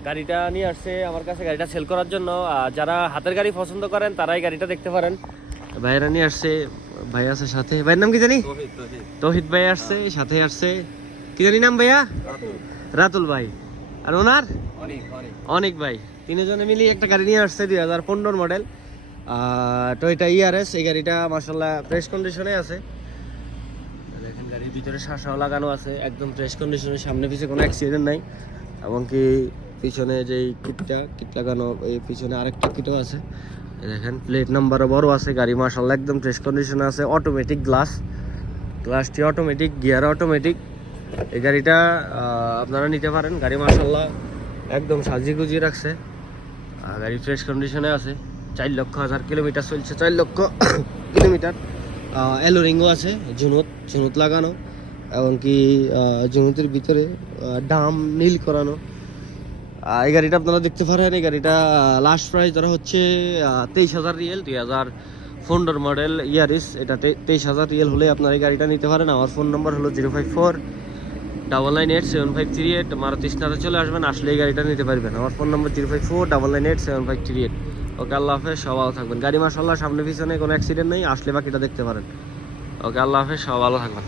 গাড়িটা নিয়ে আসছে আমার কাছে গাড়িটা সেল করার জন্য। যারা হাতের গাড়ি পছন্দ করেন তারাই গাড়িটা দেখতে পারেন। ভাইয়েরা নিয়ে আসছে, ভাই আছে সাথে, ভাইয়ের নাম কি জানি? তৌহিদ ভাই আসছে, সাথে আসছে কি জানি নাম ভাইয়া? রাতুল ভাই। আর ওনার অনেক ভাই। তিনজনে মিলিয়ে একটা গাড়ি নিয়ে আসছে 2015 মডেল টয়োটা ইয়ারএস। এই গাড়িটা মাশাআল্লাহ ফ্রেশ কন্ডিশনে আছে। দেখেন গাড়ির ভিতরে শাসাও লাগানো আছে, একদম ফ্রেশ কন্ডিশনে, সামনে পিছে কোনো অ্যাক্সিডেন্ট নাই। এমনকি পিছনে যেই কিট লাগানো, এই পিছনে আরেকটা কিটও আছে। দেখেন প্লেট নাম্বারও বড় আছে। গাড়ি মাশাআল্লাহ একদম ফ্রেশ কন্ডিশনে আছে। অটোমেটিক গ্লাসটি অটোমেটিক, গিয়ার অটোমেটিক। এই গাড়িটা আপনারা নিতে পারেন। গাড়ি মাশাআল্লাহ একদম সাজিয়ে গুজিয়ে রাখছে। গাড়ি ফ্রেশ কন্ডিশনে আছে। 4,00,000 কিলোমিটার চলছে, 4,00,000 কিলোমিটার। এলোরিংও আছে, ঝুনুত লাগানো, এমনকি ঝুনুতের ভিতরে ডাম নীল করানো। এই গাড়িটা আপনারা দেখতে পারেন। এই গাড়িটা লাস্ট প্রাইস ধরা হচ্ছে 23,000 রিয়েল। 2015 model Yaris. এটা 23,000 রিয়েল হলে আপনারা এই গাড়িটা নিতে পারেন। আমার ফোন নম্বর হলো 054-998-7538। মারুতি স্টারে চলে আসবেন, আসলে এই গাড়িটা নিতে পারবেন। আমার ফোন নম্বর 054-998-7538। ওকে, আল্লাহ হাফেজ, সব ভালো থাকবেন। গাড়ি মাশাআল্লাহ সামনে পিছনে কোনো অ্যাক্সিডেন্ট নেই, আসলে বাকিটা দেখতে পারেন। ওকে, আল্লাহ হাফেজ, সব ভালো থাকবেন।